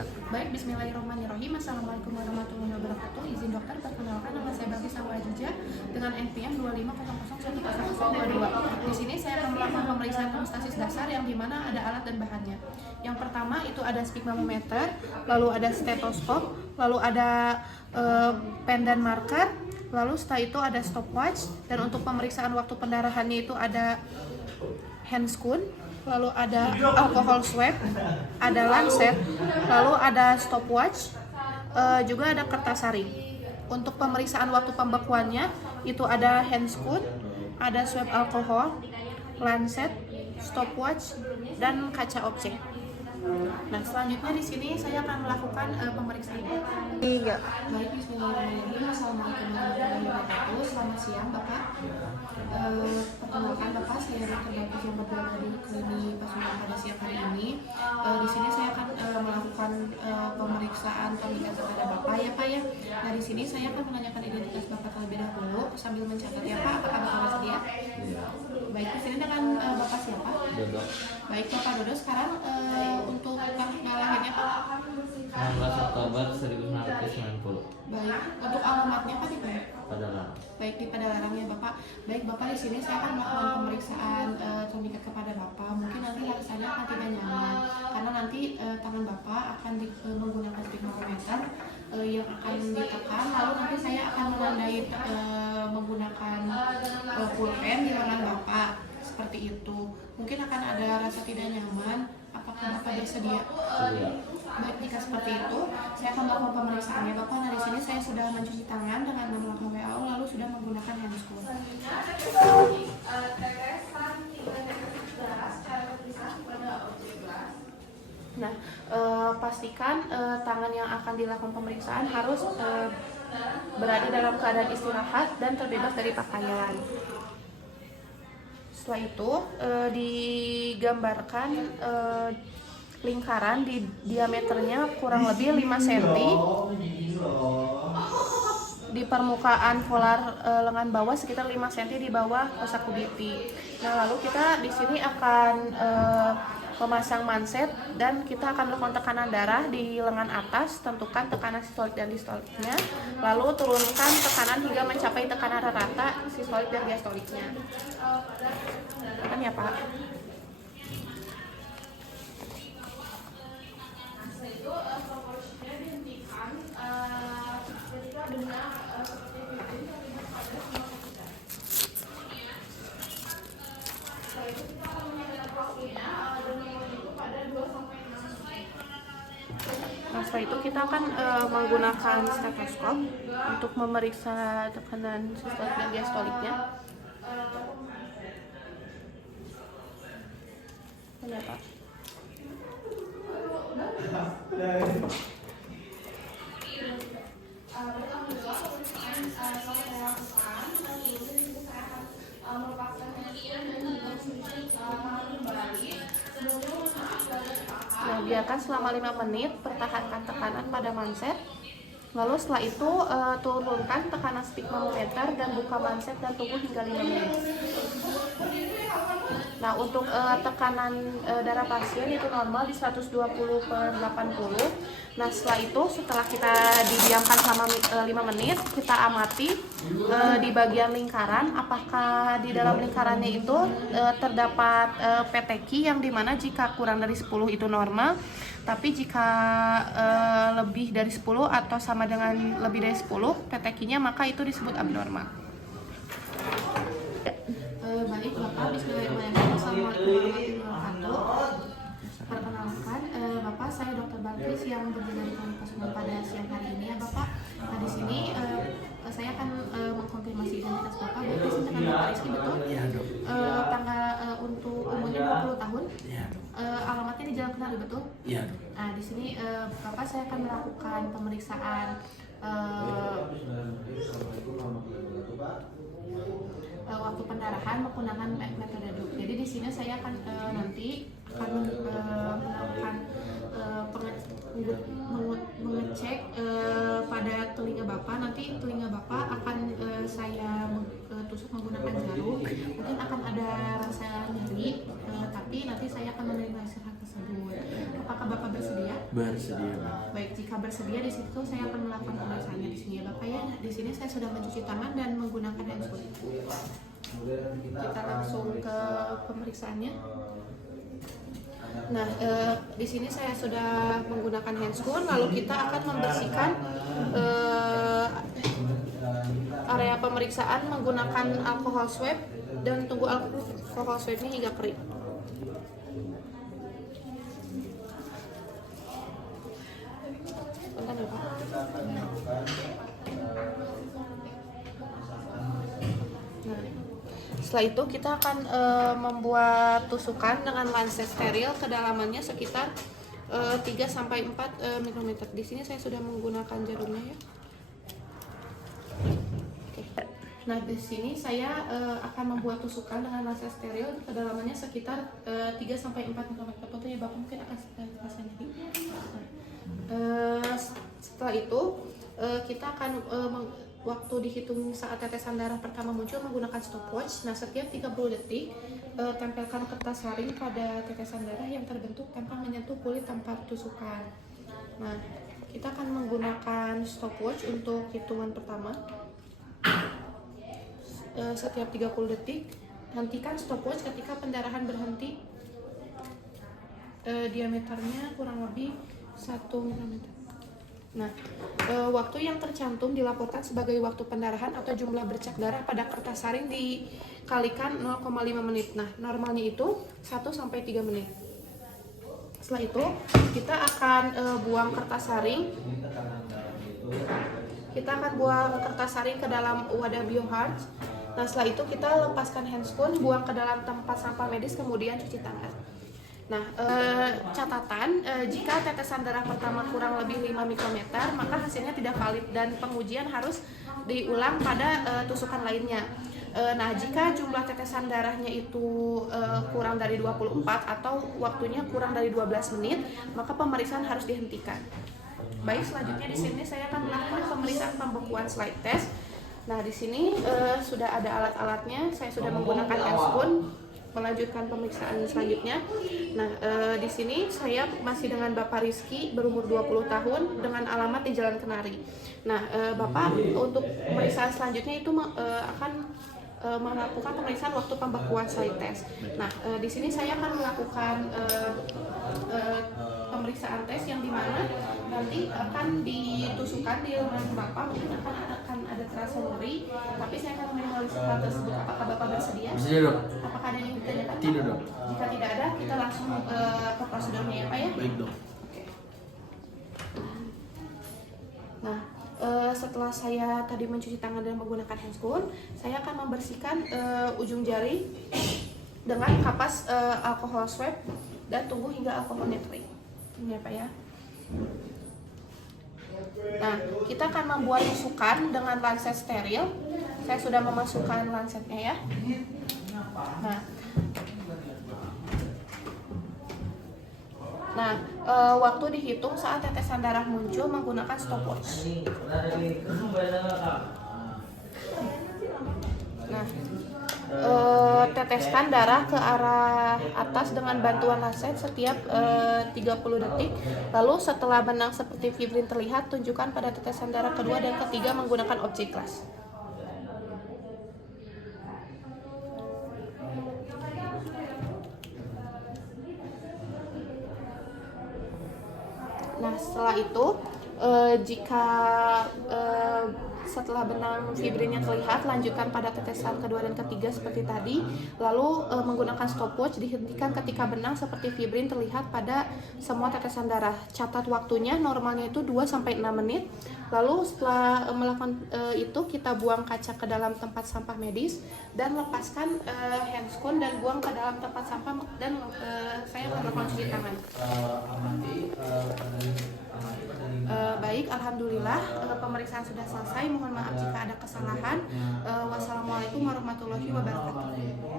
Iya. Baik, bismillahirrahmanirrahim. Assalamualaikum warahmatullahi wabarakatuh. Izin dokter, perkenalkan nama saya Bagus Awajija dengan NPM 2500100022. Di sini saya akan melakukan pemeriksaan hemostasis dasar yang dimana ada alat dan bahannya. Yang pertama itu ada sphygmomanometer, lalu ada stetoskop, lalu ada pen dan marker, lalu setelah itu ada stopwatch, dan untuk pemeriksaan waktu pendarahannya itu ada handscoon, lalu ada alcohol swab, ada lancet, lalu ada stopwatch, juga ada kertas saring. Untuk pemeriksaan waktu pembekuannya itu ada handscoon, ada swab alkohol, lancet, stopwatch, dan kaca objek. Nah, selanjutnya di sini saya akan melakukan pemeriksaan. Iya. Baik, bismillahirrahmanirrahim. Assalamualaikum warahmatullahi wabarakatuh. Selamat siang, Bapak. Perkenalkan Bapak, saya Dr. Bagus yang berada di klinik Pasuruan pada siang hari ini. Di sini saya akan melakukan pemeriksaan pengingat kepada Bapak ya Pak ya. Nah, di sini saya akan menanyakan identitas Bapak terlebih dahulu sambil mencatat ya Pak. Apakah Bapak bersedia? Baik, di sini dengan Bapak siapa? Dodo. Baik, Bapak Dodo. Sekarang untuk tanggal lahirnya Pak? 16 Oktober 1990. Baik, untuk alamatnya Pak di mana? Padalarang. Baik, di Padalarang ya Bapak. Baik Bapak, di sini saya akan melakukan pemeriksaan terdekat kepada Bapak. Mungkin nanti rasanya akan tidak nyaman karena nanti tangan Bapak akan menggunakan sphygmomanometer yang akan ditekan. Lalu nanti saya akan menandai menggunakan pulpen di lengan Bapak seperti itu. Mungkin akan ada rasa tidak nyaman. Apakah Bapak bersedia? Sedia. Baik, jika seperti itu, saya akan melakukan pemeriksaannya Bapak. Nah, di sini saya sudah mencuci tangan dengan menggunakan WHO, lalu sudah menggunakan handscoon. Nah, pastikan tangan yang akan dilakukan pemeriksaan harus berada dalam keadaan istirahat dan terbebas dari pakaian. Setelah itu digambarkan lingkaran di diameternya kurang lebih 5 cm di permukaan polar lengan bawah sekitar 5 cm di bawah kosa kubiti. Nah, lalu kita di sini akan memasang manset dan kita akan melakukan tekanan darah di lengan atas, tentukan tekanan sistolik dan distoliknya, lalu turunkan tekanan hingga mencapai tekanan rata sistolik dan diastoliknya. Kan ya Pak? Nah, setelah itu kita akan menggunakan stetoskop untuk memeriksa tekanan sistolik dan diastoliknya. Ya, Pak. Nah, biarkan selama 5 menit, pertahankan tekanan pada manset. Lalu setelah itu turunkan tekanan sphygmomanometer dan buka manset dan tunggu hingga 5 menit. Nah, untuk tekanan darah pasien itu normal di 120/80. Nah, setelah itu setelah kita didiamkan selama 5 menit, kita amati di bagian lingkaran apakah di dalam lingkarannya itu terdapat peteki yang dimana jika kurang dari 10 itu normal, tapi jika lebih dari 10 atau sama dengan lebih dari 10 petekinya maka itu disebut abnormal. Baik Bapak, bismillahirrahmanirrahim. Assalamualaikum warahmatullahi wabarakatuh. Perkenalkan, Bapak, saya Dr. Balkis yang berada di klinik Pasuruan pada siang hari ini ya Bapak. Nah, di sini saya akan mengkonfirmasi identitas Bapak. Baik, di sini dengan Bapak Rizky, betul? Iya, Dok. Tanggal untuk umurnya 20 tahun. Iya, Dok. Alamatnya di Jalan Kenari, betul? Iya, Dok. Nah, di sini Bapak, saya akan melakukan pemeriksaan waktu pendarahan menggunakan metode DUK. Jadi di sini saya akan nanti melakukan mengecek pada telinga Bapak. Nanti telinga Bapak akan saya tusuk menggunakan jarum. Mungkin akan ada rasa nyeri, tapi nanti saya akan menerima istirahat tersebut. Apakah Bapak bersedia? Bersedia. Baik, jika bersedia di situ saya akan melakukan pemeriksaannya di sini ya Bapak ya. Nah, di sini saya sudah mencuci tangan dan menggunakan handscoon. Kita langsung ke pemeriksaannya. Nah, di sini saya sudah menggunakan handscoon, lalu kita akan membersihkan area pemeriksaan menggunakan alkohol swab dan tunggu alkohol swabnya hingga kering. Bentar ya Pak. Nah, setelah itu kita akan membuat tusukan dengan lancet steril, kedalamannya sekitar 3-4 mm. Di sini saya sudah menggunakan jarumnya ya. Oke. Nah, di sini saya akan membuat tusukan dengan lancet steril, kedalamannya sekitar 3-4 mm. Foto ya Bapak mungkin akan saya jadi. Setelah itu kita akan waktu dihitung saat tetesan darah pertama muncul menggunakan stopwatch. Nah, setiap 30 detik tempelkan kertas saring pada tetesan darah yang terbentuk tanpa menyentuh kulit tanpa tusukan. Nah, kita akan menggunakan stopwatch untuk hitungan pertama. Setiap 30 detik hentikan stopwatch ketika pendarahan berhenti. Diameternya kurang lebih 1 mm. Nah, waktu yang tercantum dilaporkan sebagai waktu pendarahan atau jumlah bercak darah pada kertas saring dikalikan 0,5 menit. Nah, normalnya itu 1-3 menit. Setelah itu, kita akan buang kertas saring. Kita akan buang kertas saring ke dalam wadah biohard. Nah, setelah itu kita lepaskan handscoon, buang ke dalam tempat sampah medis, kemudian cuci tangan. Nah, catatan jika tetesan darah pertama kurang lebih 5 mikrometer, maka hasilnya tidak valid dan pengujian harus diulang pada tusukan lainnya. Nah, jika jumlah tetesan darahnya itu kurang dari 24 atau waktunya kurang dari 12 menit, maka pemeriksaan harus dihentikan. Baik, selanjutnya di sini saya akan melakukan pemeriksaan pembekuan slide test. Nah, di sini sudah ada alat-alatnya. Saya sudah menggunakan handscoon. Melanjutkan pemeriksaan selanjutnya. Nah, di sini saya masih dengan Bapak Rizky berumur 20 tahun dengan alamat di Jalan Kenari. Nah, Bapak untuk pemeriksaan selanjutnya itu akan melakukan pemeriksaan waktu pembekuan slide test. Nah, di sini saya akan melakukan pemeriksaan tes yang dimana nanti akan ditusukkan di lengan Bapak, mungkin akan ada terasa nyeri, tapi saya akan meminimalisir hal tersebut. Apakah Bapak bersedia? Bersedia dok. Apakah ada yang ditanyakan? Tidak dok. Jika tidak ada, kita langsung ke prosedurnya ya Pak ya. Baik dok. Oke. Nah, setelah saya tadi mencuci tangan dan menggunakan handscoon, saya akan membersihkan ujung jari dengan kapas alkohol swab dan tunggu hingga alkoholnya kering. Ini ya Pak ya. Nah, kita akan membuat tusukan dengan lancet steril. Saya sudah memasukkan lancetnya ya. Nah, waktu dihitung saat tetesan darah muncul menggunakan stopwatch. Nah, teteskan darah ke arah atas dengan bantuan lancet setiap 30 detik. Lalu setelah benang seperti fibrin terlihat, tunjukkan pada tetesan darah kedua dan ketiga menggunakan objek glass. Nah, setelah itu jika setelah benang fibrinnya terlihat, lanjutkan pada tetesan kedua dan ketiga seperti tadi. Lalu menggunakan stopwatch dihentikan ketika benang seperti fibrin terlihat pada semua tetesan darah. Catat waktunya, normalnya itu 2-6 menit. Lalu setelah melakukan itu, kita buang kaca ke dalam tempat sampah medis dan lepaskan handscoon dan buang ke dalam tempat sampah dan saya akan melakukan cuci tangan. Baik, alhamdulillah pemeriksaan sudah selesai. Mohon maaf jika ada kesalahan. Wassalamualaikum warahmatullahi wabarakatuh.